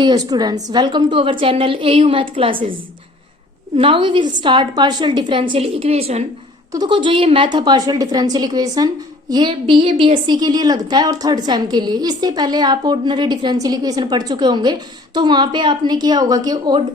dear students, welcome to our channel AU Math Classes. Now we will start partial differential equation. तो देखो जो ये math है partial differential equation, ये BA BSc के लिए लगता है और थर्ड सेम के लिए। इससे पहले आप ऑर्डिनरी डिफरेंशियल इक्वेशन पढ़ चुके होंगे, तो वहां पे आपने किया होगा कि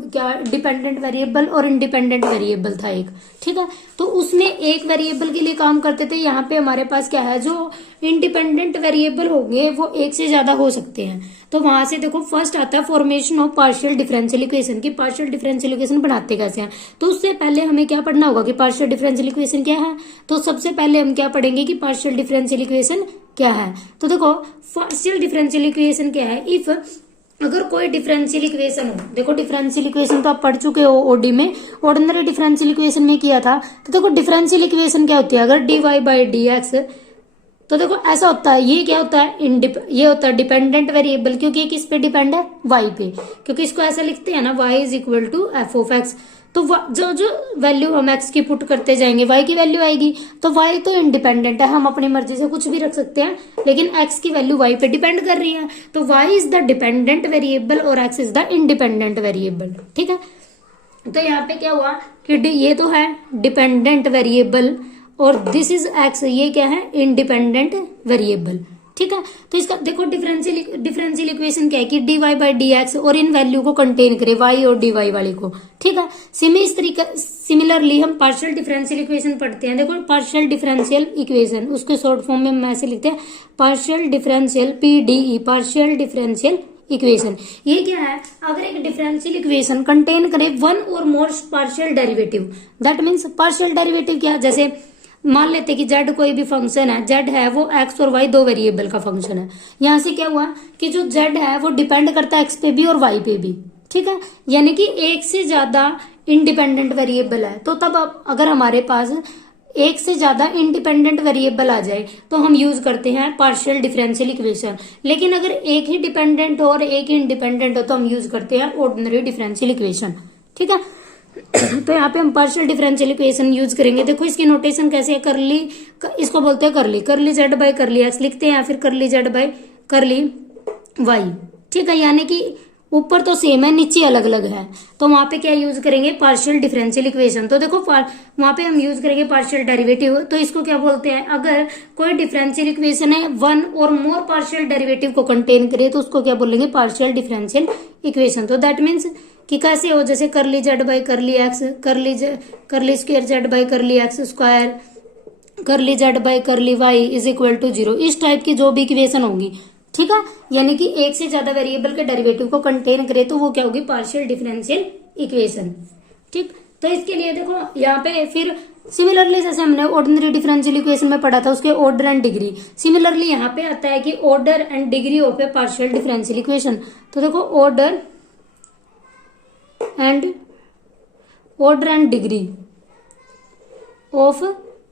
क्या डिपेंडेंट वेरिएबल और इंडिपेंडेंट वेरिएबल था एक, ठीक है। तो उसमें एक वेरिएबल के लिए काम करते थे, यहाँ पे हमारे पास क्या है, जो इंडिपेंडेंट वेरिएबल होंगे वो एक से ज्यादा हो सकते हैं। तो वहां से देखो फर्स्ट आता है formation of partial differential equation की पार्शियल डिफरेंशियल इक्वेशन बनाते कैसे हैं। तो उससे पहले हमें क्या पढ़ना होगा कि पार्शियल डिफरेंशियल इक्वेशन क्या है। तो सबसे पहले हम क्या पढ़ेंगे कि पार्शियल डिफरेंशियल इक्वेशन क्या है। तो देखो पार्शियल डिफरेंशियल इक्वेशन क्या है, इफ अगर कोई डिफरेंशियल इक्वेशन हो, देखो डिफरेंशियल इक्वेशन तो आप पढ़ चुके हो ओडी में, ऑर्डिनरी डिफरेंशियल इक्वेशन में किया था। तो देखो डिफरेंशियल इक्वेशन क्या होती है, अगर dy बाई डी एक्स, तो देखो ऐसा होता है, ये क्या होता है, ये होता है डिपेंडेंट वेरिएबल, क्योंकि ये किस पे डिपेंड है, y पे, क्योंकि इसको ऐसा लिखते हैं ना, y is equal to F of X. तो जो जो वैल्यू हम x की पुट करते जाएंगे y की वैल्यू आएगी। तो y तो इंडिपेंडेंट है, हम अपनी मर्जी से कुछ भी रख सकते हैं, लेकिन x की वैल्यू y पे डिपेंड कर रही है। तो y is the dependent variable और x is the independent variable, ठीक है। तो यहाँ पे क्या हुआ कि ये तो है डिपेंडेंट वेरिएबल और दिस इज x, ये क्या है, इंडिपेंडेंट वेरिएबल, ठीक है। तो इसका देखो डिफरेंशियल इक्वेशन क्या है कि dy बाई डी एक्स और इन वैल्यू को कंटेन करे y और dy वाले को, ठीक है। सिमिलरली हम पार्शियल डिफरेंशियल इक्वेशन पढ़ते हैं। देखो पार्शियल डिफरेंशियल इक्वेशन, उसके शॉर्ट फॉर्म में हम ऐसे लिखते हैं partial differential PDE, partial differential equation. ये क्या है, अगर एक डिफरेंशियल इक्वेशन कंटेन करे वन और more partial derivative, that means partial derivative क्या है, जैसे मान लेते कि z कोई भी फंक्शन है, z है वो x और y दो वेरिएबल का फंक्शन है। यहां से क्या हुआ कि जो z है वो डिपेंड करता है x पे भी और y पे भी, ठीक है। यानी कि एक से ज्यादा इंडिपेंडेंट वेरिएबल है। तो तब अगर हमारे पास एक से ज्यादा इंडिपेंडेंट वेरिएबल आ जाए तो हम यूज करते हैं पार्शियल डिफरेंशियल इक्वेशन। लेकिन अगर एक ही डिपेंडेंट हो और एक ही इंडिपेंडेंट हो तो हम यूज करते हैं ऑर्डिनरी डिफरेंशियल इक्वेशन, ठीक है। तो यहाँ पे हम पार्शियल डिफरेंशियल इक्वेशन यूज करेंगे। देखो इसकी नोटेशन कैसे है, करली, इसको बोलते हैं करली जेड बाई करली एक्स लिखते हैं, या फिर curly Z by curly y, ठीक है। यानी कि ऊपर तो सेम है, नीचे अलग अलग है। तो वहां पे क्या यूज करेंगे, पार्शियल डिफरेंशियल इक्वेशन। तो देखो वहां पे हम यूज करेंगे पार्शियल डेरिवेटिव। तो इसको क्या बोलते हैं, अगर कोई डिफरेंशियल इक्वेशन है वन और मोर पार्शियल डेरिवेटिव को कंटेन करे तो उसको क्या बोलेंगे, पार्शियल डिफरेंशियल इक्वेशन। तो दैट मीन्स कि कैसे हो, जैसे curly Z by curly X, curly square Z by curly x square, curly Z by curly Y is equal to 0, इस टाइप की जो भी इक्वेशन होगी, ठीक है। यानी कि एक से ज्यादा वेरिएबल के डेरिवेटिव को कंटेन करे तो वो क्या होगी, पार्शियल डिफरेंशियल इक्वेशन, ठीक। तो इसके लिए देखो यहाँ पे फिर सिमिलरली जैसे हमने ऑर्डिनरी डिफरेंशियल इक्वेशन में पढ़ा था उसके ऑर्डर एंड डिग्री, सिमिलरली यहाँ पे आता है कि order and degree of a partial differential equation. तो देखो order and degree of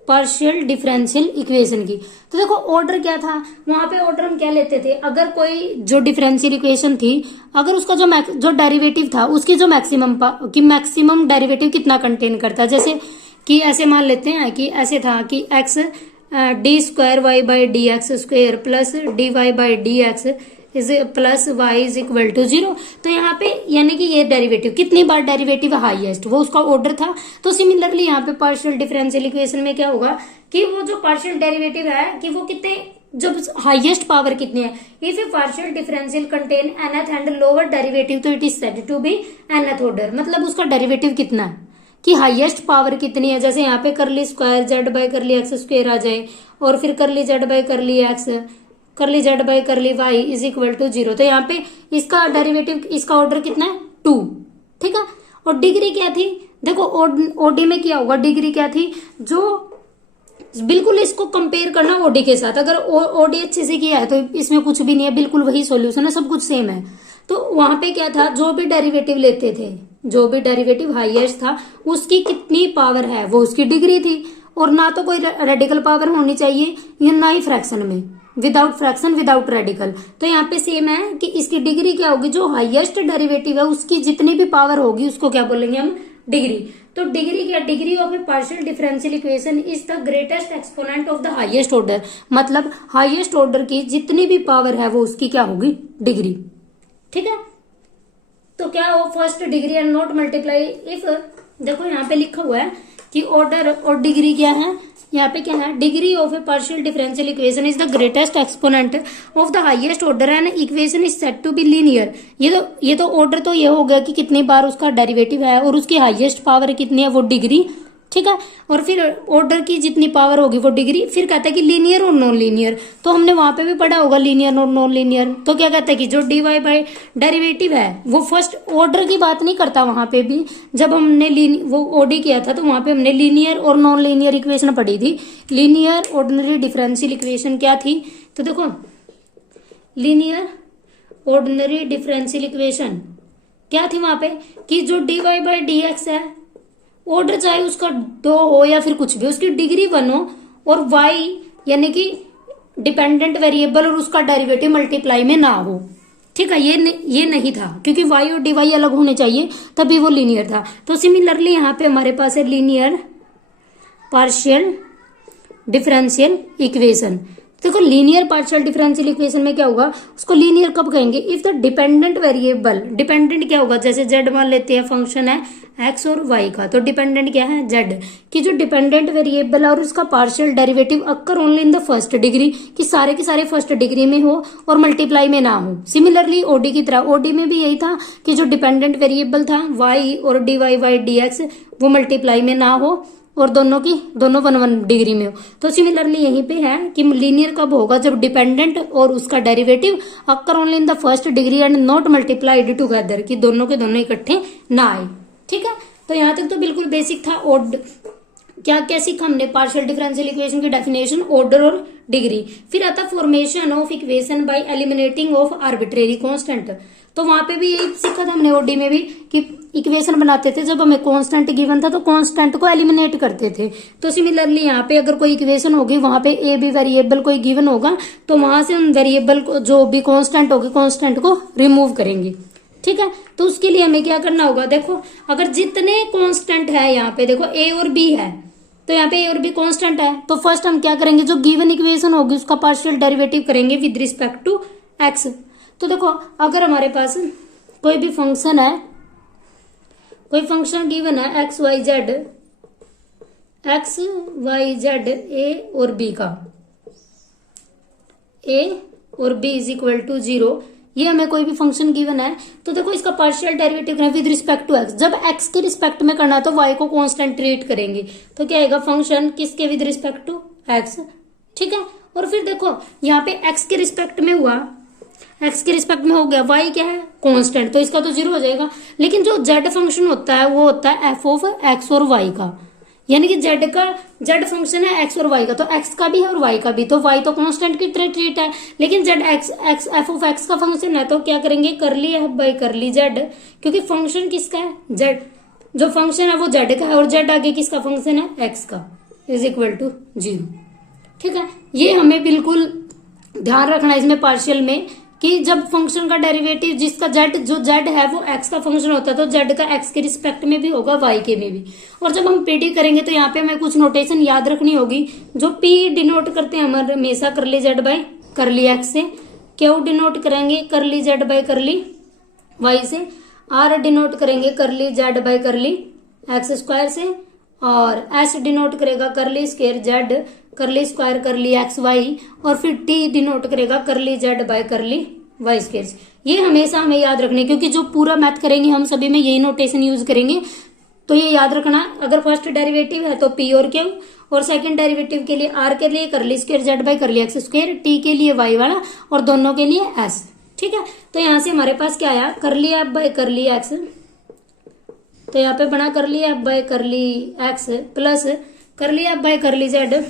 partial differential equation की। तो देखो ऑर्डर क्या था, वहां पे ऑर्डर हम क्या लेते थे, अगर कोई जो डिफरेंशियल इक्वेशन थी, अगर उसका जो डेरिवेटिव था उसकी जो मैक्सिमम डेरिवेटिव कितना कंटेन करता, जैसे कि ऐसे मान लेते हैं कि ऐसे था कि x D square Y by D X square plus D Y by D X is plus Y is equal to 0। तो यहाँ पे यानी कि ये डेरिवेटिव कितनी बार डेरिवेटिव हाईएस्ट, वो उसका ऑर्डर था। तो सिमिलरली यहाँ पे पार्शियल डिफरेंशियल इक्वेशन में क्या होगा कि वो जो पार्शियल डेरिवेटिव है कि वो कितने, जब हाईएस्ट पावर कितनी है, if a partial differential contain nth and lower derivative तो it is said to be nth order, मतलब उसका डेरिवेटिव कितना है कि हाईएस्ट पावर कितनी है। जैसे यहाँ पे curly square Z by curly x square आ जाए और फिर curly Z by curly X, curly Z by curly Y is equal to 0। तो यहाँ पे इसका डेरिवेटिव, इसका ऑर्डर कितना है 2, ठीक है। और डिग्री क्या थी, देखो ओडी में क्या होगा, डिग्री क्या थी, जो बिल्कुल इसको कंपेयर करना ओडी के साथ, अगर ओडी अच्छे से किया है तो इसमें कुछ भी नहीं है, बिल्कुल वही सॉल्यूशन है, सब कुछ सेम है। तो वहां पे क्या था, जो भी डेरिवेटिव लेते थे, जो भी डेरिवेटिव हाईएस्ट था उसकी कितनी पावर है वो उसकी डिग्री थी, और ना तो कोई रेडिकल पावर होनी चाहिए या ना ही फ्रैक्शन में, विदाउट फ्रैक्शन विदाउट रेडिकल। तो यहाँ पे सेम है कि इसकी डिग्री क्या होगी, जो हाईएस्ट डेरिवेटिव है उसकी जितनी भी पावर होगी उसको क्या बोलेंगे हम, डिग्री। तो डिग्री क्या, degree of a partial differential equation is the greatest exponent of the highest order, मतलब हाईएस्ट ऑर्डर की जितनी भी पावर है वो उसकी क्या होगी, डिग्री, ठीक है। तो क्या हो, first degree and not multiply if, देखो यहाँ पे लिखा हुआ है कि ऑर्डर और डिग्री क्या है, यहाँ पे क्या है, degree of a partial differential equation is the greatest exponent of the highest order and equation is said to be linear. ये तो ऑर्डर तो ये हो गया कि कितनी बार उसका डेरिवेटिव है और उसकी हाईएस्ट पावर कितनी है, वो डिग्री, ठीक है। और फिर ऑर्डर की जितनी पावर होगी वो डिग्री। फिर कहता है कि लीनियर और नॉन लीनियर, तो हमने वहां पे भी पढ़ा होगा लीनियर और नॉन लीनियर। तो क्या कहता है कि जो dy बाय डेरिवेटिव है वो फर्स्ट ऑर्डर की बात नहीं करता। वहां पे भी जब हमने वो ओडी किया था तो वहां पे हमने लीनियर और नॉन लीनियर इक्वेशन पढ़ी थी। लीनियर ऑर्डिनरी डिफरेंशियल इक्वेशन क्या थी, तो देखो लीनियर ऑर्डिनरी डिफरेंशियल इक्वेशन क्या थी वहां पे कि जो dy बाय dx है, ऑर्डर चाहे उसका 2 हो या फिर कुछ भी, उसकी डिग्री 1 हो और y यानी कि डिपेंडेंट वेरिएबल और उसका डेरिवेटिव मल्टीप्लाई में ना हो, ठीक है। ये नहीं था क्योंकि y और dy अलग होने चाहिए तभी वो लीनियर था। तो सिमिलरली यहाँ पे हमारे पास है लीनियर पार्शियल डिफरेंशियल इक्वेशन। देखो लीनियर पार्शियल डिफरेंशियल इक्वेशन में क्या होगा, उसको लीनियर कब कहेंगे, if the dependent variable, dependent क्या होगा, जैसे z मान लेते हैं, फंक्शन है x और y का, तो डिपेंडेंट क्या है z, कि जो डिपेंडेंट वेरिएबल और उसका partial derivative occur only in the first degree, कि सारे के सारे फर्स्ट डिग्री में हो और मल्टीप्लाई में ना हो। सिमिलरली ओडी की तरह, ओडी में भी यही था कि जो डिपेंडेंट वेरिएबल था y और dy बाई dx वो मल्टीप्लाई में ना हो और दोनों 1 डिग्री में हो। तो सिमिलरली यहीं पे है कि लीनियर कब होगा, जब डिपेंडेंट और उसका derivative occur only in the first degree and not multiplied together, कि दोनों के दोनों इकट्ठे ना आए, ठीक है। तो यहाँ तक तो बिल्कुल बेसिक था। और क्या सीखा हमने, पार्शियल डिफरेंशियल इक्वेशन की डेफिनेशन, ऑर्डर और डिग्री। फिर आता formation of equation by eliminating of arbitrary constant. तो वहां पे भी यही सीखा था हमने ओडी में भी कि इक्वेशन बनाते थे, जब हमें कांस्टेंट गिवन था तो कांस्टेंट को एलिमिनेट करते थे। तो सिमिलरली यहाँ पे अगर कोई इक्वेशन होगी, वहां पे ए बी वेरिएबल कोई गिवन होगा तो वहां से उन वेरिएबल को, जो भी कांस्टेंट होगी, कांस्टेंट को रिमूव करेंगे, ठीक है। तो उसके लिए हमें क्या करना होगा, देखो अगर जितने कांस्टेंट है यहाँ पे, देखो ए और बी है, तो यहाँ पे ए और बी कांस्टेंट है, तो फर्स्ट हम क्या करेंगे, जो गिवन इक्वेशन होगी उसका पार्शियल डेरिवेटिव करेंगे विद रिस्पेक्ट टू एक्स। तो देखो अगर हमारे पास कोई भी फंक्शन है, कोई फंक्शन गिवन है एक्स वाई जेड ए और बी का, ए और बी इज इक्वल टू 0, ये हमें कोई भी फंक्शन गिवन है, तो देखो इसका पार्शियल डेरिवेटिव करना विद रिस्पेक्ट टू एक्स। जब एक्स के रिस्पेक्ट में करना है तो वाई को कांस्टेंट ट्रीट करेंगे, तो क्या आएगा, फंक्शन किसके विद रिस्पेक्ट टू एक्स, ठीक है। और फिर देखो यहाँ पे एक्स के रिस्पेक्ट में हुआ, एक्स के रिस्पेक्ट में हो गया, वाई क्या है कांस्टेंट, तो इसका तो 0 हो जाएगा। लेकिन जो जेड फंक्शन होता है वो होता है एफ ऑफ एक्स और वाई का, यानी कि जेड फंक्शन है एक्स और वाई का, तो एक्स का भी है और वाई का भी, तो वाई तो कांस्टेंट की तरह ट्रीट है। लेकिन जेड एफ ऑफ एक्स का फंक्शन है, तो क्या करेंगे, करली एफ बाई करली जेड, क्योंकि फंक्शन किसका है, जेड, जो फंक्शन है वो जेड का है और जेड आगे किसका फंक्शन है, एक्स का, इज इक्वल टू 0, ठीक है। ये हमें बिल्कुल ध्यान रखना है इसमें पार्शियल में, कि जब फंक्शन का डेरिवेटिव जिसका जो जेड है वो एक्स का फंक्शन होता है, तो जेड का एक्स के रिस्पेक्ट में भी होगा, वाई के में भी। और जब हम पीडी करेंगे तो यहाँ पे हमें कुछ नोटेशन याद रखनी होगी। जो पी डिनोट करते हैं हमारे हमेशा curly Z by curly X से, क्यू डिनोट करेंगे curly Z by curly Y से, आर डिनोट करेंगे curly Z by curly x square से, और एस डिनोट करेगा curly square Z curly square curly X Y, और फिर टी डिनोट करेगा curly Z by curly Y square. ये हमेशा हमें याद रखने, क्योंकि जो पूरा मैथ करेंगे हम सभी में यही नोटेशन यूज करेंगे, तो ये याद रखना। अगर फर्स्ट डेरिवेटिव है तो पी और क्यू, और सेकंड डेरिवेटिव के लिए आर के लिए करली square Z by curly x square, T के लिए वाई वाला और दोनों के लिए एस, ठीक है। तो यहां से हमारे पास क्या आया, करली एफ बाय करली एक्स, तो यहाँ पे बना करली F by curly x plus curly F by curly Z,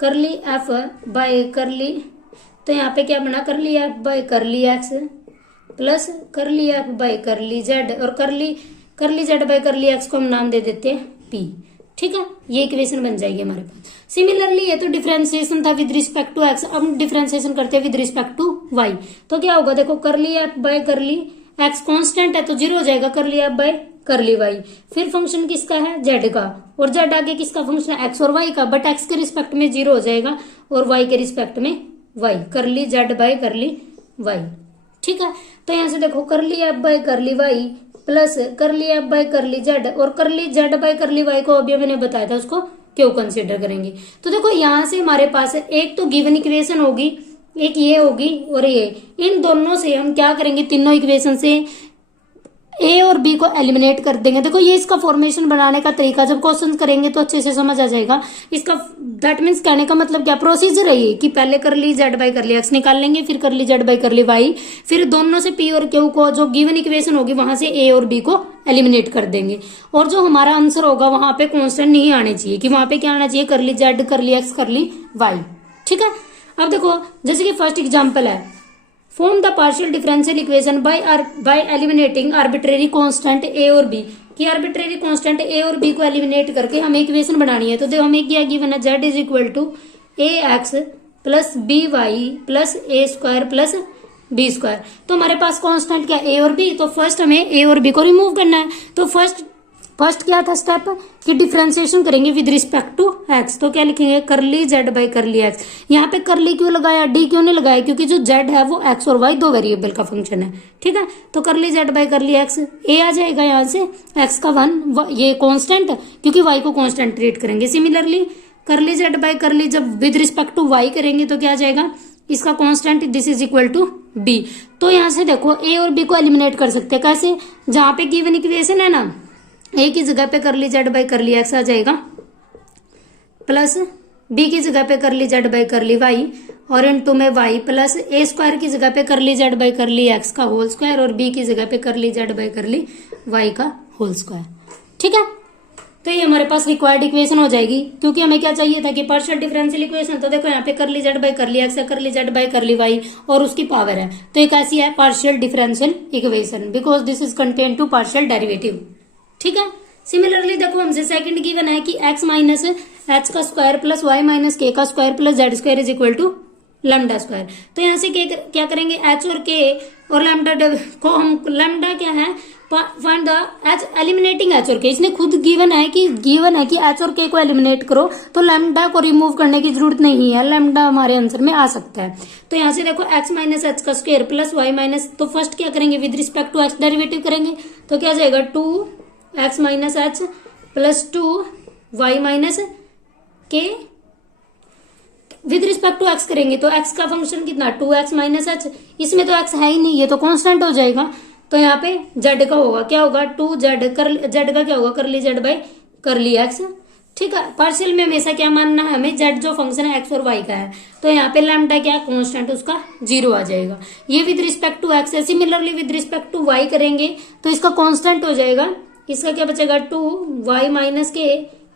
करली एफ बाय करली, तो यहाँ पे क्या बना, करली F by curly x plus curly F by curly Z, और curly Z by curly x को हम नाम दे देते हैं पी, ठीक है। ये इक्वेशन बन जाएगी हमारे पास। सिमिलरली ये तो डिफरेंशिएशन था विद रिस्पेक्ट टू एक्स, अब डिफरेंशिएशन करते हैं विद रिस्पेक्ट टू वाई। तो क्या होगा, देखो curly F by curly x constant है तो 0 हो जाएगा, करली एफ बाय करली वाई। फिर फंक्शन किसका है, जेड का, और जेड आगे किसका फंक्शन है, एक्स और वाई का, बट एक्स के रिस्पेक्ट में 0 हो जाएगा और वाई के रिस्पेक्ट में Y, curly Z by curly y, ठीक है। तो यहाँ से देखो curly F by curly Y plus curly F by curly Z, और curly Z by curly Y को अभी मैंने बताया था उसको क्यों कंसीडर करेंगे। तो देखो यहाँ से हमारे पास एक तो गिवन इक्वेशन होगी, एक ये होगी और ये, इन दोनों से हम क्या करेंगे, तीनों इक्वेशन से ए और बी को एलिमिनेट कर देंगे। देखो ये इसका फॉर्मेशन बनाने का तरीका, जब क्वेश्चन करेंगे तो अच्छे से समझ आ जाएगा इसका। दैट मीन्स कहने का मतलब क्या, प्रोसीजर है ये कि पहले कर ली Z by curly x निकाल लेंगे, फिर कर ली Z by curly Y, फिर दोनों से पी और क्यू को जो गिवन इक्वेशन होगी वहां से ए और बी को एलिमिनेट कर देंगे। और जो हमारा आंसर होगा वहां पे कॉन्स्टेंट नहीं आने चाहिए, कि वहां पे क्या आना चाहिए, कर ली जेड कर ली एक्स कर ली वाई। ठीक है। अब देखो जैसे कि फर्स्ट एग्जाम्पल है, form the partial differential equation by eliminating arbitrary constant A और बी, कि आर्बिट्रेरी कांस्टेंट ए और बी को एलिमिनेट करके हमें इक्वेशन बनानी है। तो देखो हमें क्या गिवन है, Z is equal to A X plus B Y plus A square plus B square. तो हमारे पास कांस्टेंट क्या, ए और बी। तो फर्स्ट हमें ए और बी को रिमूव करना है। तो फर्स्ट क्या था स्टेप, कि डिफरेंशिएशन करेंगे विद रिस्पेक्ट टू एक्स। तो क्या लिखेंगे, करली जेड बाई करली एक्स। यहाँ पे करली क्यों लगाया, डी क्यों नहीं लगाया, क्योंकि जो जेड है वो एक्स और वाई दो वेरिएबल का फंक्शन है। ठीक है। तो curly Z by curly X, A आ जाएगा यहाँ से एक्स का 1, ये कांस्टेंट क्योंकि वाई को कांस्टेंट ट्रीट करेंगे। सिमिलरली करली जेड बाई करली जब विद रिस्पेक्ट टू वाई करेंगे तो क्या आ जाएगा, इसका constant this is equal to B. तो यहाँ से देखो ए और बी को एलिमिनेट कर सकते हैं, कैसे, जहां पे गिवन इक्वेशन है ना, ए की जगह पे कर ली Z by curly x आ जाएगा, प्लस बी की जगह पे कर ली Z by curly Y, और इन टू में वाई प्लस ए स्क्वायर की जगह पे कर ली Z by curly X का होल स्क्वायर, और बी की जगह पे कर ली Z by curly Y का होल स्क्वायर। ठीक है। तो ये हमारे पास रिक्वायर्ड इक्वेशन हो जाएगी, क्योंकि हमें क्या चाहिए था कि पार्शियल डिफरेंशियल इक्वेशन। तो देखो यहाँ पे कर ली Z by curly x है, कर ली Z by curly Y और उसकी पावर है, तो एक ऐसी है partial differential equation, because this is contain two partial derivative. ठीक है। सिमिलरली देखो हमसे सेकंड गिवन है कि x माइनस एच का स्क्वायर प्लस y माइनस के का square plus Z square is equal to lambda square. तो यहाँ से क्या करेंगे, h और k और लैम्डा को हम, लैम्डा क्या है, find the h eliminating h और k। इसने खुद गिवन है कि h और k को एलिमिनेट करो, तो लैम्डा को रिमूव करने की जरूरत नहीं है, लैम्डा हमारे आंसर में आ सकता है। तो यहाँ से देखो x माइनस एच का स्क्वायर प्लस y माइनस, तो फर्स्ट क्या करेंगे, with respect to x derivative करेंगे। तो क्या जाएगा, 2x minus H plus 2y minus K, with respect to x करेंगे तो x का फंक्शन कितना, 2x माइनस एच, इसमें तो x है ही नहीं, ये तो कांस्टेंट हो जाएगा। तो यहाँ पे z का होगा, क्या होगा, 2z कर z का क्या होगा, कर ली Z by curly x. ठीक है। पार्शियल में हमेशा क्या मानना है हमें, z जो फंक्शन है x और y का है, तो यहाँ पे लैम्डा क्या कांस्टेंट उसका 0 आ जाएगा। ये विद रिस्पेक्ट टू x है। Similarly with respect to y करेंगे तो इसका कांस्टेंट हो जाएगा, इसका क्या बचेगा, 2y माइनस के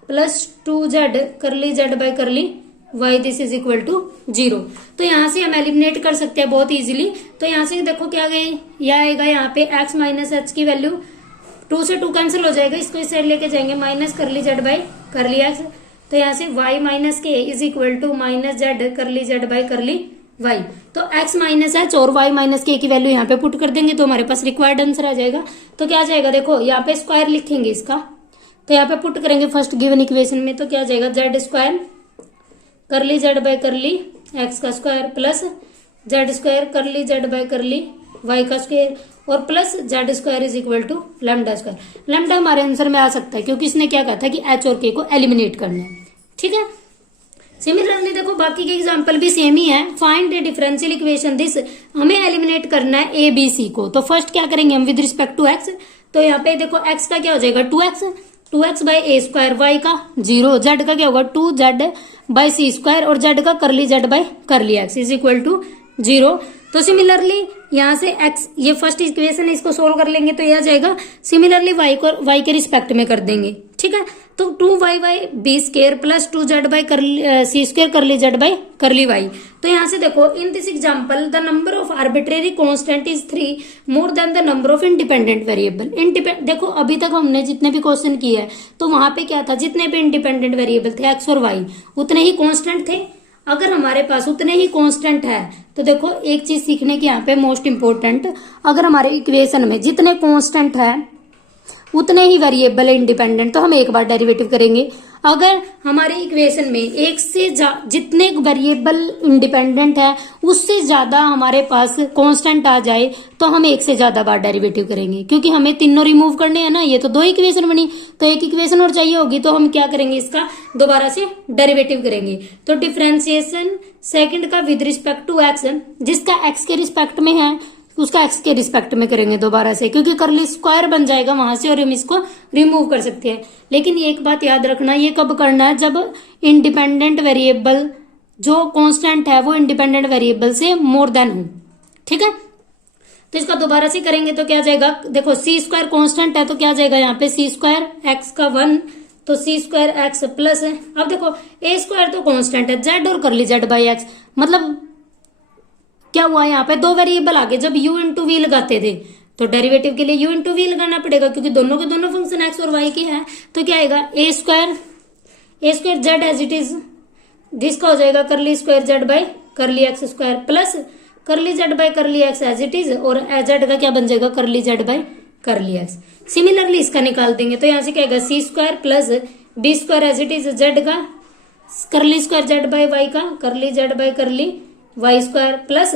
प्लस 2z कर ली Z by curly y, this is equal to 0। तो यहाँ से हम एलिमिनेट कर सकते हैं बहुत इजीली। तो यहाँ से देखो क्या गए, यह आएगा यहाँ पे x माइनस एच की वैल्यू 2 से 2 कैंसिल हो जाएगा, इसको इस साइड लेके जाएंगे, माइनस कर ली Z by curly x. तो यहाँ से y minus K is equal to minus Z curly Z by curly y। तो x माइनस एच और y माइनस के की वैल्यू यहाँ पे पुट कर देंगे तो हमारे पास रिक्वायर्ड आंसर आ जाएगा। तो क्या आ जाएगा, देखो यहाँ पे स्क्वायर लिखेंगे इसका, तो यहाँ पे पुट करेंगे फर्स्ट गिवन इक्वेशन में, तो क्या आ जाएगा, Z square curly Z by curly X का square plus Z square curly Z by curly Y का स्क्वायर और plus Z square is equal to lambda square. Lambda हमारे answer में आ सकता है क्योंकि इसने क्या कहा था कि एच और के को एलिमिनेट करना है। ठीक है। सिमिलरली देखो बाकी के एग्जांपल भी सेम ही है। Find the differential equation this, हमें एलिमिनेट करना है ए बी सी को। तो फर्स्ट क्या करेंगे हम, विद रिस्पेक्ट टू एक्स। तो यहाँ पे देखो एक्स का क्या हो जाएगा, 2x by A square, Y का 0, जेड का क्या होगा 2z बाई सी स्क्वायर और जेड का कर ली Z by curly x is equal to 0। तो सिमिलरली यहाँ से x, ये फर्स्ट इक्वेशन इसको सोल्व कर लेंगे तो ये आ जाएगा। सिमिलरली y के रिस्पेक्ट में कर देंगे। ठीक है। तो 2y by B square plus 2z by C square curly Z by curly y। तो यहाँ से देखो in this example the number of arbitrary constant is 3 more than the number of independent variable. देखो अभी तक हमने जितने भी क्वेश्चन किए हैं तो वहां पे क्या था, जितने भी इंडिपेंडेंट वेरिएबल थे x और y उतने ही कांस्टेंट थे। अगर हमारे पास उतने ही कांस्टेंट है तो देखो एक चीज सीखने की यहाँ पे मोस्ट इंपोर्टेंट, अगर हमारे इक्वेशन में जितने कांस्टेंट है उतने ही वेरिएबल इंडिपेंडेंट, तो हम एक बार डेरिवेटिव करेंगे। अगर हमारे इक्वेशन में एक से जितने वेरिएबल इंडिपेंडेंट है उससे ज्यादा हमारे पास कांस्टेंट आ जाए तो हम एक से ज्यादा बार डेरिवेटिव करेंगे, क्योंकि हमें तीनों रिमूव करने हैं ना। ये तो दो इक्वेशन बनी, तो एक इक्वेशन और चाहिए होगी, तो हम क्या करेंगे, इसका दोबारा से डेरिवेटिव करेंगे। तो डिफरेंशिएशन सेकंड का विद रिस्पेक्ट टू एक्स, जिसका एक्स के रिस्पेक्ट में है उसका एक्स के रिस्पेक्ट में करेंगे दोबारा से, क्योंकि करली स्क्वायर बन जाएगा वहां से और हम इसको रिमूव कर सकते हैं। लेकिन एक बात याद रखना, ये कब करना है, जब इंडिपेंडेंट वेरिएबल जो कांस्टेंट है वो इंडिपेंडेंट वेरिएबल से मोर देन हो। ठीक है, तो इसका दोबारा से करेंगे तो क्या जाएगा, देखो सी स्क्वायर कांस्टेंट है तो क्या जाएगा यहाँ पे सी स्क्वायर एक्स का 1, तो सी स्क्वायर एक्स प्लस है। अब देखो ए स्क्वायर तो कांस्टेंट है, जेड और कर ली जेड बाई एक्स, मतलब क्या हुआ यहाँ पे दो वेरिएबल आगे। जब u इंटू वी लगाते थे तो डेरिवेटिव के लिए u इंटू वी लगाना पड़ेगा, क्योंकि दोनों के दोनों फंक्शन एक्स और वाई के हैं। तो क्या आएगा A square Z as it is, जिसका हो जाएगा curly square Z by curly x square plus curly Z by curly X as it is, और जेड का क्या बन जाएगा curly Z by curly X. Similarly इसका निकाल देंगे तो यहाँ से क्या आएगा C square plus B square as it is Z का curly square Z by Y का curly Z by curly Y square plus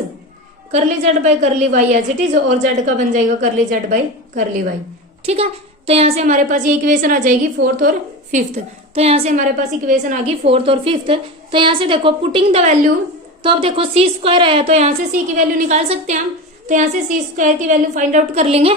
curly Z by curly Y as it is, और जेड का बन जाएगा curly Z by curly y. ठीक है, तो यहाँ से हमारे पास ये इक्वेशन आ जाएगी फोर्थ और फिफ्थ। तो यहाँ से हमारे पास इक्वेशन आ गई फोर्थ और फिफ्थ। तो यहाँ से देखो पुटिंग द वैल्यू, तो अब देखो सी स्क्वायर आया तो यहाँ से सी की वैल्यू निकाल सकते हैं हम, तो यहाँ से सी स्क्वायर की वैल्यू फाइंड आउट कर लेंगे।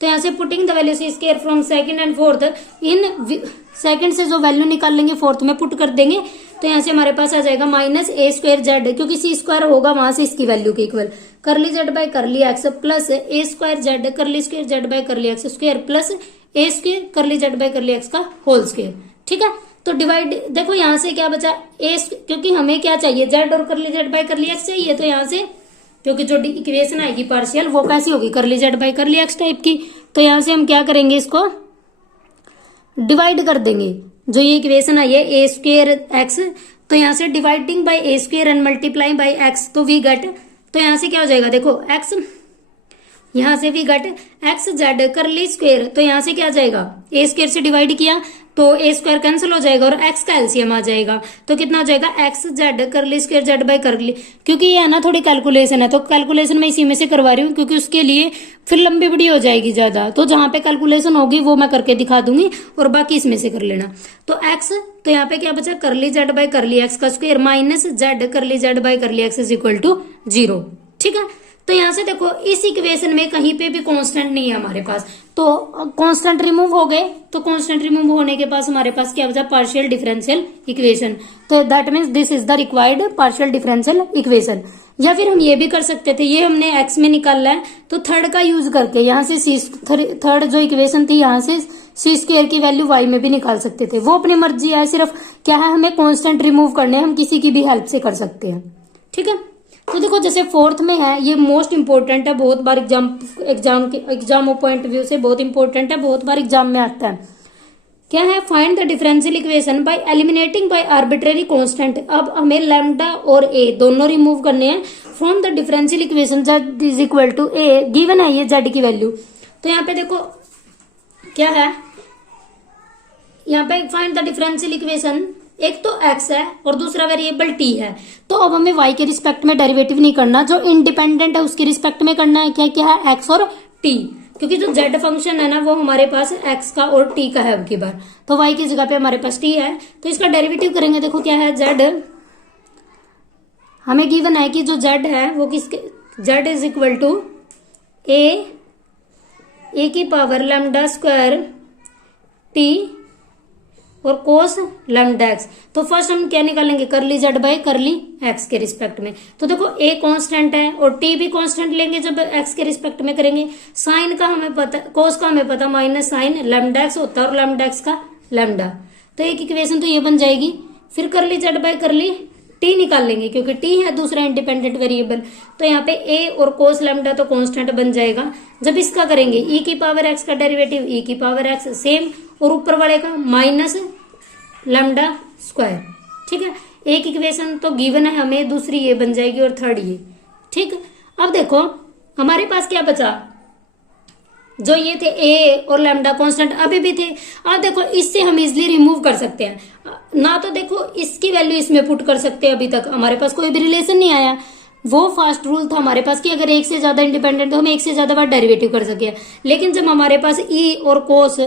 तो यहाँ से putting the value C square from second and fourth, in second से जो वैल्यू निकाल लेंगे फोर्थ में पुट कर देंगे। तो यहाँ से हमारे पास आ जाएगा माइनस ए स्क्वायर जेड, क्योंकि सी स्क्वायर होगा वहां से इसकी वैल्यू के इक्वल, curly Z by curly x plus A square Z curly square Z by curly x square plus A square curly Z by curly X का होल स्क्वायर। ठीक है, तो डिवाइड देखो यहाँ से क्या बचा ए, क्योंकि हमें क्या चाहिए जेड और curly Z by curly x चाहिए, तो यहाँ से क्योंकि जो इक्वेशन आएगी पार्शियल वो कैसी होगी करली Z by curly x type की, तो यहाँ से हम क्या करेंगे इसको डिवाइड कर देंगे। जो ये इक्वेशन आई है ए स्क्वायर एक्स, तो यहाँ से dividing by A square and multiplying by x, तो वी गेट, तो यहाँ से क्या हो जाएगा देखो एक्स, यहाँ से we get x Z curly square, तो यहाँ से क्या आ जाएगा ए स्क्वायर से डिवाइड किया तो ए स्क्वायर कैंसिल हो जाएगा और एक्स का एलसीएम आ जाएगा, तो कितना हो जाएगा x Z curly square Z by करली। क्योंकि ये है ना थोड़ी कैलकुलेशन है, तो कैलकुलेशन मैं इसी में से करवा रही हूँ, क्योंकि उसके लिए फिर लंबी बड़ी हो जाएगी ज्यादा, तो जहां पे कैलकुलेशन होगी वो मैं करके दिखा दूंगी और बाकी इसमें से कर लेना। तो एक्स, तो यहाँ पे क्या बचा curly Z by curly X का square minus Z curly Z by curly X is equal to 0। ठीक है, तो यहाँ से देखो इस इक्वेशन में कहीं पे भी कांस्टेंट नहीं है हमारे पास, तो कांस्टेंट रिमूव हो गए। तो कांस्टेंट रिमूव होने के पास हमारे पास क्या बचा पार्शियल डिफरेंशियल इक्वेशन, तो that means this is the required partial differential equation. या फिर हम ये भी कर सकते थे, ये हमने एक्स में निकालना है तो थर्ड का यूज करके यहाँ से सी थर्ड जो इक्वेशन थी यहाँ से सी स्क्वायर की वैल्यू वाई में भी निकाल सकते थे, वो अपनी मर्जी है, सिर्फ क्या है हमें कांस्टेंट रिमूव करने, हम किसी की भी हेल्प से कर सकते हैं। ठीक है, तो देखो जैसे फोर्थ में है, ये मोस्ट इंपोर्टेंट है, बहुत बार एग्जाम पॉइंट व्यू से बहुत इंपॉर्टेंट है, बहुत बार एग्जाम में आता है। क्या है find the differential equation by eliminating by arbitrary constant. अब हमें लैम्डा और ए दोनों रिमूव करने हैं from the differential equation Z is equal to A, given है ये जेड की वैल्यू। तो यहाँ पे देखो क्या है, यहाँ पे फाइंड द डिफरेंशियल इक्वेशन, एक तो x है और दूसरा वेरिएबल t है, तो अब हमें y के रिस्पेक्ट में डेरिवेटिव नहीं करना, जो इंडिपेंडेंट है उसके रिस्पेक्ट में करना है। क्या क्या है x और t, क्योंकि जो z फंक्शन है ना वो हमारे पास x का और t का है अब की बार, तो y की जगह पे हमारे पास t है, तो इसका डेरिवेटिव करेंगे। देखो क्या है z, हमें गिवन है कि जो z है वो किसके, z इज इक्वल टू ए की पावर लैम्डा स्क्वायर t और कोस लैम्डा एक्स। तो फर्स्ट हम क्या निकालेंगे करली जेड बाई करली एक्स के रिस्पेक्ट में। तो देखो ए कांस्टेंट है और टी भी कांस्टेंट लेंगे जब एक्स के रिस्पेक्ट में करेंगे। साइन का हमें पता, कोस का हमें पता माइनस साइन लैम्डा एक्स होता है और लैम्डा एक्स का लैम्डा, तो एक इक्वेशन तो ये बन जाएगी। फिर करली जेड बाई करली टी निकाल लेंगे क्योंकि टी है दूसरा इंडिपेंडेंट वेरिएबल, तो यहाँ पे ए और कोस लैम्डा तो कांस्टेंट बन जाएगा। जब इसका करेंगे ई की पावर एक्स का डेरिवेटिव ई की पावर एक्स सेम, और ऊपर वाले का माइनस लैम्डा स्क्वायर। ठीक है, एक इक्वेशन तो गिवन है हमें, दूसरी ये बन जाएगी और थर्ड ये। ठीक, अब देखो हमारे पास क्या बचा, जो ये थे ए और लैम्डा कांस्टेंट अभी भी थे। अब देखो इससे हम इजिली रिमूव कर सकते हैं ना, तो देखो इसकी वैल्यू इसमें पुट कर सकते हैं, अभी तक हमारे पास कोई भी रिलेशन नहीं आया। वो फर्स्ट रूल था हमारे पास कि अगर एक से ज्यादा इंडिपेंडेंट तो हम एक से ज्यादा बार डेरिवेटिव कर सके, लेकिन जब हमारे पास ई और कोस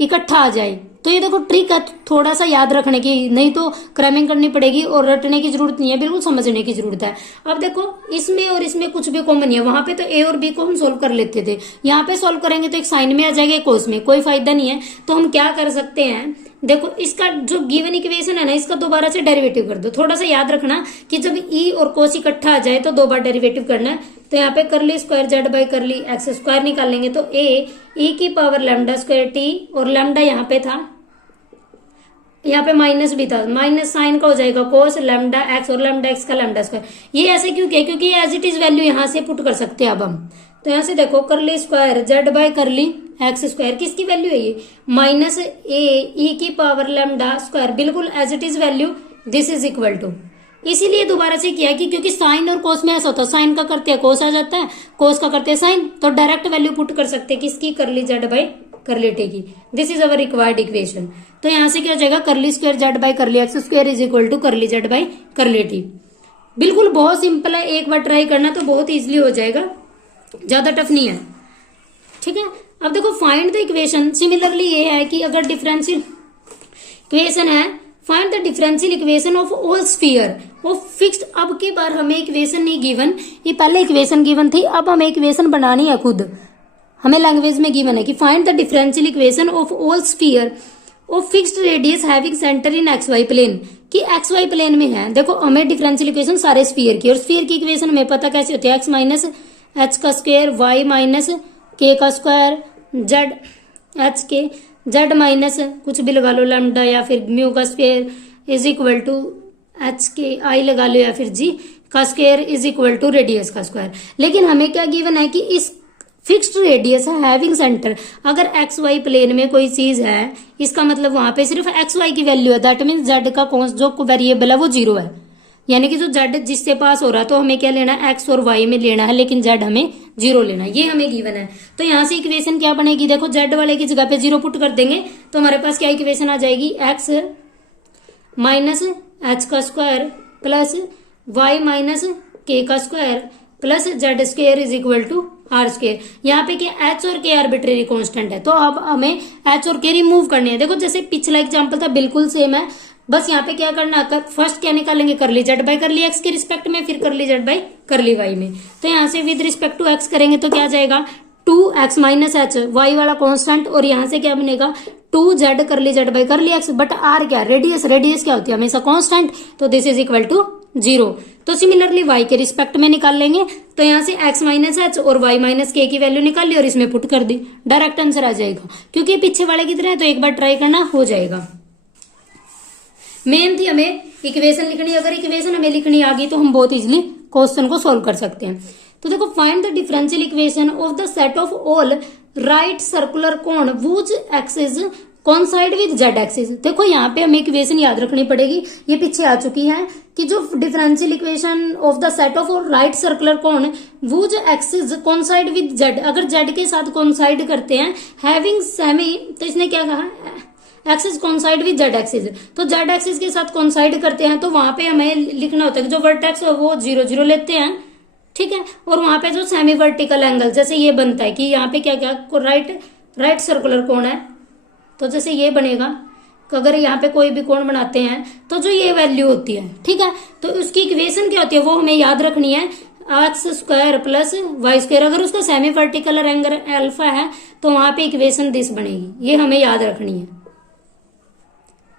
इकट्ठा आ जाए तो ये देखो ट्रिक है थोड़ा सा याद रखने की, नहीं तो क्रैमिंग करनी पड़ेगी और रटने की जरूरत नहीं है, बिल्कुल समझने की जरूरत है। अब देखो इसमें और इसमें कुछ भी कॉमन नहीं है, वहां पे तो ए और बी को हम सोल्व कर लेते थे, यहाँ पे सोल्व करेंगे तो एक साइन में आ जाएगा एक कोस में, कोई फायदा नहीं है। तो हम क्या कर सकते हैं, देखो इसका जो गिवन इक्वेशन है ना इसका दोबारा से डेरिवेटिव कर दो। थोड़ा सा याद रखना कि जब ई और कोस इकट्ठा आ जाए तो दो बार डेरिवेटिव करना है। तो यहाँ पे curly square Z by curly x square निकाल लेंगे, तो ए की पावर लैम्डा स्क्वायर टी, और लैम्डा यहाँ पे था, यहाँ पे माइनस भी था, माइनस साइन का हो जाएगा कोस लैम्डा एक्स और लैम्डा एक्स का लैम्डा स्क्वायर। ये ऐसे क्यों किया, क्योंकि एज इट इज वैल्यू यहाँ से पुट कर सकते हैं अब हम। तो यहाँ से देखो curly square Z by curly x square किसकी वैल्यू है, ये माइनस ए की पावर लैम्डा स्क्वायर, बिल्कुल as it is value, this is equal to. इसीलिए दोबारा से किया कि क्योंकि साइन और कोस में ऐसा होता है, साइन का करते हैं कोस आ जाता है, कोस का करते हैं साइन, तो डायरेक्ट वैल्यू पुट कर सकते हैं किसकी, curly Z by curly T की। This is our required equation. तो यहाँ से क्या हो जाएगा, curly square Z by curly x square is equal to curly Z by curly T. बिल्कुल बहुत सिंपल है, एक बार ट्राई करना तो बहुत इजीली हो जाएगा, ज्यादा टफ नहीं है। ठीक है, अब देखो फाइंड द इक्वेशन। सिमिलरली ये है कि अगर डिफरेंशियल इक्वेशन है, find the differential equation of all sphere of fixed. अब की बार हमें इक्वेशन नहीं गिवन, ये पहले इक्वेशन गिवन थी, अब हमें इक्वेशन बनानी है खुद। हमें लैंग्वेज में गिवन है कि find the differential equation of all sphere of fixed radius having centre in X Y plane, कि एक्स वाई प्लेन में है। देखो हमें डिफरेंशियल इक्वेशन सारे स्फीयर की, और स्फीयर की इक्वेशन हमें पता कैसे होती है, एक्स माइनस एच का स्क्वायर वाई माइनस के का स्क्वायर जेड एच के जेड माइनस कुछ भी लगा लो लैम्डा या फिर म्यू का square is equal to H के आई लगा लो या फिर जी का square is equal to radius का स्क्वायर। लेकिन हमें क्या गिवन है कि इस फिक्स्ड रेडियस है हैविंग सेंटर, अगर एक्स वाई प्लेन में कोई चीज है इसका मतलब वहां पे सिर्फ एक्स वाई की वैल्यू है, दैट मीन जेड का जो वेरिएबल है वो जीरो है, यानी कि जो जेड जिससे पास हो रहा है तो हमें क्या लेना है, एक्स और वाई में लेना है, लेकिन जेड हमें जीरो लेना है, ये हमें गिवन है। तो यहाँ से इक्वेशन क्या बनेगी, देखो जेड वाले की जगह पे जीरो पुट कर देंगे तो हमारे पास क्या इक्वेशन आ जाएगी, एक्स माइनस एच का स्क्वायर प्लस वाई माइनस के का square plus Z square is equal to r square. यहाँ पे क्या एच और के आर्बिट्रेरी कांस्टेंट है, तो अब हमें एच और के रिमूव करने हैं। देखो जैसे पिछला एग्जांपल था बिल्कुल सेम है, बस यहाँ पे क्या करना है, फर्स्ट क्या निकालेंगे, करली जेड बाय करली एक्स के रिस्पेक्ट में, फिर curly Z by curly Y में। तो यहाँ से विद रिस्पेक्ट टू एक्स करेंगे तो क्या जाएगा, 2x माइनस एच वाई वाला कांस्टेंट, और यहाँ से क्या बनेगा 2z curly Z by curly x, but r क्या रेडियस, रेडियस क्या होती है हमेशा कांस्टेंट, तो दिस इज इक्वल टू 0। तो सिमिलरली y के रिस्पेक्ट में निकाल लेंगे, तो यहाँ से x माइनस एच और y माइनस के की वैल्यू निकाल ली और इसमें पुट कर दी, डायरेक्ट आंसर आ जाएगा। क्योंकि पीछे वाले की तरह है तो एक बार ट्राई करना हो जाएगा। मेन थी हमें इक्वेशन लिखनी, अगर इक्वेशन हमें लिखनी आ गई तो हम बहुत इजीली क्वेश्चन को सोल्व कर सकते हैं। तो देखो find the differential equation of the set of all right circular cone was axis coincide with Z axis. देखो यहाँ पे हमें इक्वेशन याद रखनी पड़ेगी, ये पीछे आ चुकी है कि जो differential equation of the set of all right circular cone was axis coincide with Z, अगर जेड के साथ कोइंसाइड करते हैं हैविंग सेमी, तो इसने क्या कहा, axis coincide with Z axis, तो जेड एक्सिस के साथ कोइंसाइड करते हैं तो वहां पे हमें लिखना होता है कि जो वर्टेक्स है वो 0 0 लेते हैं, ठीक है, और वहां पे जो सेमी वर्टिकल एंगल जैसे ये बनता है कि यहाँ पे क्या क्या राइट सर्कुलर कोण है, तो जैसे ये बनेगा तो अगर यहाँ पे कोई भी कोण बनाते हैं तो जो ये वैल्यू होती है, ठीक है, तो उसकी इक्वेशन क्या होती है वो हमें याद रखनी है, x square plus Y square. अगर उसका सेमी वर्टिकल एंगल अल्फा है तो वहां पे इक्वेशन दिस बनेगी, ये हमें याद रखनी है,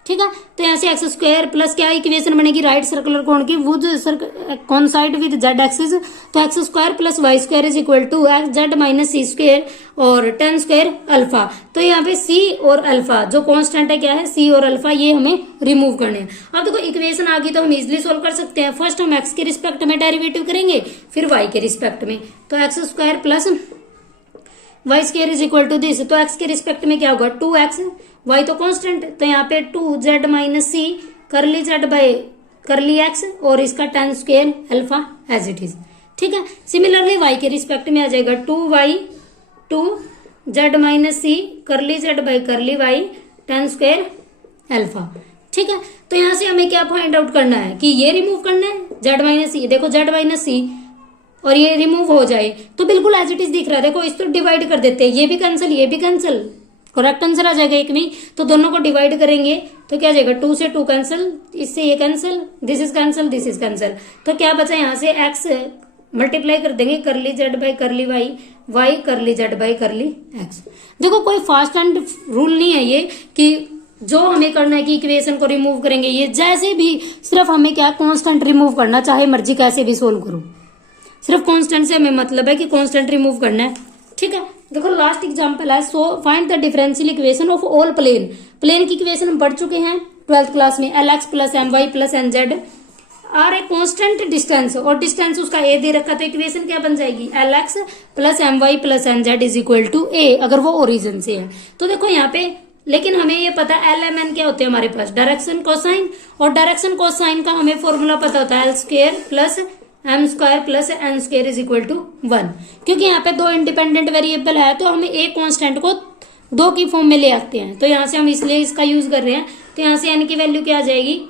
ठीक है। तो यहाँ से एक्स स्क्वायर प्लस क्या इक्वेशन बनेगी, राइट सर्कुलर कोण की would coincide with Z axis, तो x square plus Y square is equal to X Z minus C square और टेन स्क्वायर अल्फा। तो यहाँ पे सी और अल्फा जो कांस्टेंट है क्या है, सी और अल्फा, ये हमें रिमूव करने हैं। अब देखो इक्वेशन आ गई तो हम इजिली सोल्व कर सकते हैं। फर्स्ट हम एक्स के रिस्पेक्ट में डेरिवेटिव करेंगे, फिर वाई के रिस्पेक्ट में, तो x square plus Y square is equal to this, तो एक्स के रिस्पेक्ट में क्या होगा 2x, वाई तो कांस्टेंट, तो यहाँ पे 2z minus c curly Z by curly x और इसका tan square alpha as it is, ठीक है। सिमिलरली वाई के रिस्पेक्ट में आ जाएगा 2y 2 Z minus c curly Z by curly y tan square alpha. ठीक है, तो यहां से हमें क्या फाइंड आउट करना है कि ये रिमूव करना है जेड माइनस सी। देखो जेड माइनस सी और ये रिमूव हो जाए तो बिल्कुल एज इट इज दिख रहा है। देखो इस तो डिवाइड कर देते हैं, ये भी कैंसिल ये भी कैंसिल, करेक्ट आंसर आ जाएगा एक में। तो दोनों को डिवाइड करेंगे तो क्या आ जाएगा, 2 से 2 कैंसिल, इससे ये cancel, this is cancel, this is cancel. तो क्या बचा यहाँ से एक्स मल्टीप्लाई कर देंगे curly Z by curly y, y curly Z by curly x. देखो कोई फास्ट एंड रूल नहीं है ये कि जो हमें करना है कि इक्वेशन को रिमूव करेंगे, ये जैसे भी सिर्फ हमें क्या कांस्टेंट रिमूव करना, चाहे मर्जी कैसे भी सोल्व करो, सिर्फ कांस्टेंट से हमें मतलब है कि कांस्टेंट रिमूव करना है। ठीक है, देखो लास्ट एग्जांपल है, so find the differential equation of all plane. Plane की इक्वेशन हम पढ़ चुके हैं 12th क्लास में, L X plus M Y plus N Z are a constant distance, और डिस्टेंस उसका ए दे रखा, तो इक्वेशन क्या बन जाएगी, L X plus M Y plus N Z is equal to A, अगर वो ओरिजिन से है। तो देखो यहाँ पे, लेकिन हमें ये पता है एल एम एन क्या होते हैं हमारे पास, डायरेक्शन कोसाइन, और डायरेक्शन कोसाइन का हमें फॉर्मूला पता होता है l square plus M square plus n square is equal to 1। क्योंकि यहाँ पे 2 इंडिपेंडेंट वेरिएबल है तो हमें एक कांस्टेंट को 2 की फॉर्म में ले आते हैं, तो यहाँ से हम इसलिए इसका यूज कर रहे हैं। तो यहाँ से एन की वैल्यू क्या आ जाएगी,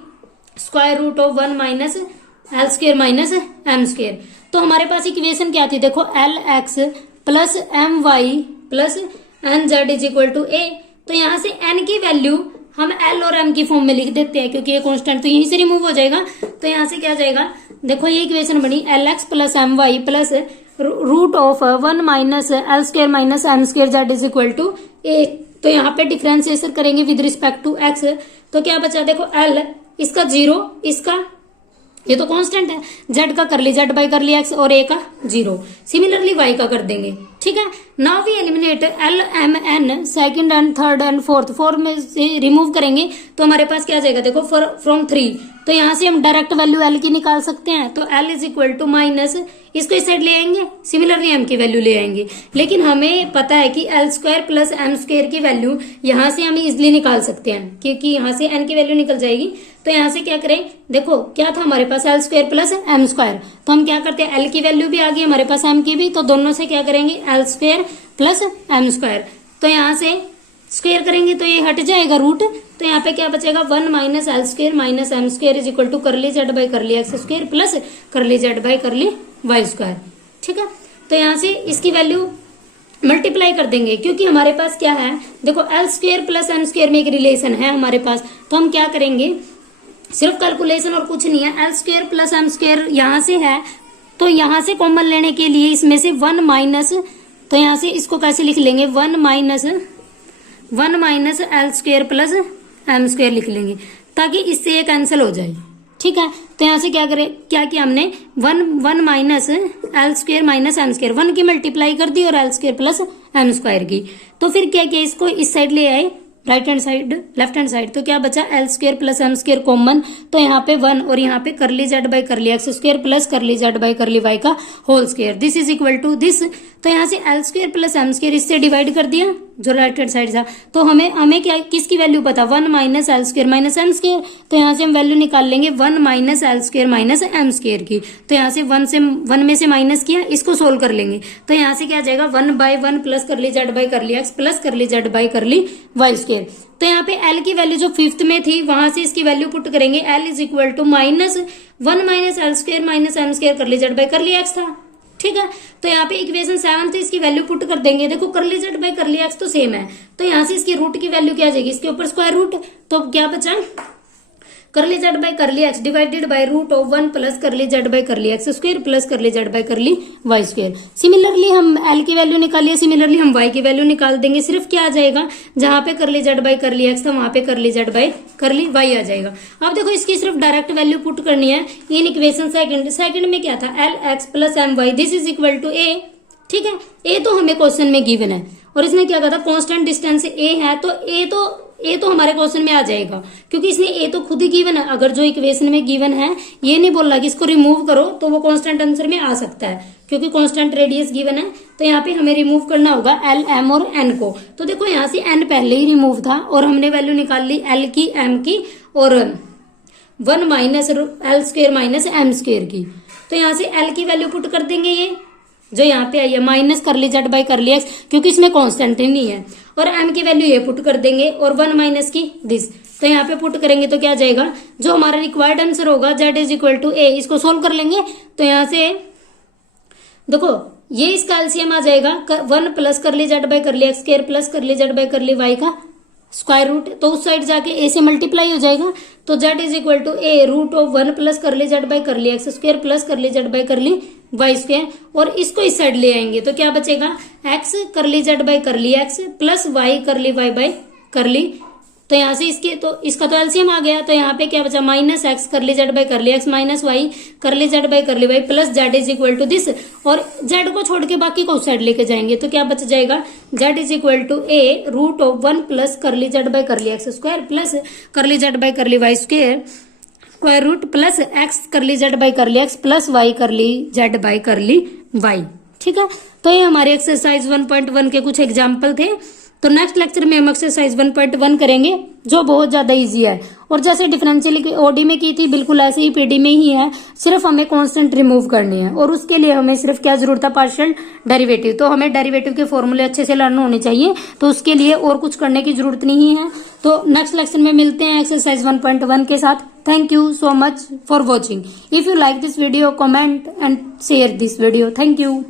square root of 1 minus L square minus M square. तो हमारे पास इक्वेशन क्या थी, देखो L X plus M Y plus N Z is equal to A. तो यहाँ से एन की वैल्यू हम एल और एम की फॉर्म में लिख देते हैं, क्योंकि ये कांस्टेंट तो यहीं से रिमूव हो जाएगा। तो यहाँ से क्या आ जाएगा, देखो ये इक्वेशन बनी L X plus M Y plus root of 1 minus L square minus M square Z is equal to A. तो यहाँ पे डिफरेंशिएशन करेंगे विद रिस्पेक्ट टू एक्स, तो क्या बचा, देखो एल इसका 0, इसका ये तो कांस्टेंट है, जेड का कर ली Z by curly x और ए का 0, सिमिलरली वाई का कर देंगे। ठीक है, now we eliminate l m n second and third and fourth में से रिमूव करेंगे तो हमारे पास क्या आ जाएगा, देखो फ्रॉम 3। तो यहाँ से हम डायरेक्ट वैल्यू एल की निकाल सकते हैं, तो l is equal to minus, इसको इस साइड ले आएंगे, सिमिलरली एम की वैल्यू ले आएंगे। लेकिन हमें पता है कि l square plus M square की वैल्यू यहाँ से हम इजिली निकाल सकते हैं, क्योंकि यहाँ से एन की वैल्यू निकल जाएगी। तो यहाँ से क्या करें, देखो क्या था हमारे पास L square plus M square, तो हम क्या करते हैं, एल की वैल्यू भी आ गई हमारे पास, एम की भी, तो दोनों से क्या करेंगे, l square plus M square. तो यहाँ से स्क्वायर करेंगे तो ये हट जाएगा रूट, तो यहाँ पे क्या बचेगा, 1 minus L square minus M square is equal to curly Z by curly x square plus curly Z by curly Y square. ठीक है, तो यहाँ से इसकी वैल्यू मल्टीप्लाई कर देंगे, क्योंकि हमारे पास क्या है, देखो l square plus M square में एक रिलेशन है हमारे पास। तो हम क्या करेंगे, सिर्फ कैलकुलेशन और कुछ नहीं है, l square plus M square यहाँ से है, तो यहाँ से कॉमन लेने के लिए इसमें से 1 माइनस, तो यहाँ से इसको कैसे लिख लेंगे, 1 minus L square plus M square लिख लेंगे, ताकि इससे ये कैंसिल हो जाए। ठीक है, तो यहाँ से क्या करें, क्या किया हमने, 1 minus L square minus M square, 1 की मल्टीप्लाई कर दी और l square plus M square की। तो फिर क्या किया, इसको इस साइड ले आए, right hand side left hand side, तो क्या बचा, L square plus M square common, तो यहाँ पे 1 और यहाँ पे curly Z by curly x square plus curly Z by curly Y का whole square, this is equal to this. तो यहाँ से L square plus M square इससे डिवाइड कर दिया जो राइट हैंड साइड था, तो हमें क्या, किसकी वैल्यू पता, 1 minus L square minus M square. तो यहाँ से हम वैल्यू निकाल लेंगे 1 minus L square minus M square की। तो यहाँ से 1 में से माइनस किया, इसको सोल्व कर लेंगे, तो यहाँ से क्या आ जाएगा, 1/1 plus curly Z by curly x plus curly Z by curly Y square. तो यहाँ पे एल की वैल्यू जो 5th में थी वहां से इसकी वैल्यू पुट करेंगे, l is equal to minus 1 minus L square minus M square curly Z by curly x था। ठीक है, तो यहाँ पे इक्वेशन 7 थी, इसकी वैल्यू पुट कर देंगे, देखो करली जेड बाई करली एक्स तो सेम है, तो यहाँ से इसकी रूट की वैल्यू क्या आ जाएगी, इसके ऊपर स्क्वायर रूट, तो क्या बचा, curly Z by curly x divided by root of 1 plus curly Z by curly x square plus curly Z by curly Y square. Similarly हम एल की वैल्यू निकालिए, सिमिलरली हम वाई की वैल्यू निकाल देंगे, सिर्फ क्या आ जाएगा, जहां पे curly Z by curly x था वहां पे curly Z by curly Y आ जाएगा। अब देखो इसकी सिर्फ डायरेक्ट वैल्यू पुट करनी है इन इक्वेशन सेकंड में क्या था, L X plus M Y this is equal to A. ठीक है, ए तो हमें क्वेश्चन में गिवन है, और इसने क्या कहा था, कांस्टेंट डिस्टेंस ए है, तो ए तो हमारे क्वेश्चन में आ जाएगा, क्योंकि इसने ए तो खुद ही गिवन है। अगर जो इक्वेशन में गिवन है, ये नहीं बोल रहा कि इसको रिमूव करो, तो वो कांस्टेंट आंसर में आ सकता है, क्योंकि कांस्टेंट रेडियस गिवन है। तो यहाँ पे हमें रिमूव करना होगा एल एम और एन को। तो देखो यहाँ से एन पहले ही रिमूव था और हमने वैल्यू निकाल ली एल की, एम की और 1 minus L square minus M square की। तो यहाँ से एल की वैल्यू पुट कर देंगे, ये जो यहाँ पे आई है माइनस करली जेड बाई करली एक्स, क्योंकि इसमें कांस्टेंट ही नहीं है। और m की वैल्यू ये पुट कर देंगे और 1 माइनस की दिस, तो यहाँ पे पुट करेंगे तो क्या आ जाएगा, जो हमारा रिक्वायर्ड आंसर होगा z is equal to a, इसको सोल्व कर लेंगे तो यहाँ से देखो ये इसका एलसीएम आ जाएगा 1 plus curly Z by curly x square plus curly Z by curly Y का स्क्वायर रूट, तो उस साइड जाके a से मल्टीप्लाई हो जाएगा, तो z is equal to a root of 1 plus curly Z by curly x square plus curly Z by curly Y square, और इसको इस साइड ले आएंगे तो क्या बचेगा x curly Z by curly x plus y curly y by curly, तो यहाँ से इसका तो एलसीएम आ गया, तो यहाँ पे क्या बचा minus x curly Z by curly x minus y curly Z by curly Y plus z is equal to this, और जेड को छोड़ के बाकी को उस साइड लेके जाएंगे तो क्या बच जाएगा z is equal to a root of 1 plus curly Z by curly x square plus curly Z by curly Y square root plus x curly Z by curly x plus y curly Z by curly y. ठीक है, तो ये हमारे exercise 1.1 के कुछ example थे। तो next lecture में हम एक्सरसाइज 1.1 करेंगे जो बहुत ज्यादा इजी है, और जैसे डिफरेंशियल ओडी में की थी बिल्कुल ऐसे ही पीडी में ही है, सिर्फ हमें कांस्टेंट रिमूव करनी है, और उसके लिए हमें सिर्फ क्या जरूरत है पार्शियल डेरिवेटिव, तो हमें डेरिवेटिव के फॉर्मूले अच्छे से लर्न होने चाहिए, तो उसके लिए और कुछ करने की जरूरत नहीं है। तो नेक्स्ट लेक्चर में मिलते हैं एक्सरसाइज 1.1 के साथ। Thank you so much for watching. If you like this video comment and share this video. Thank you.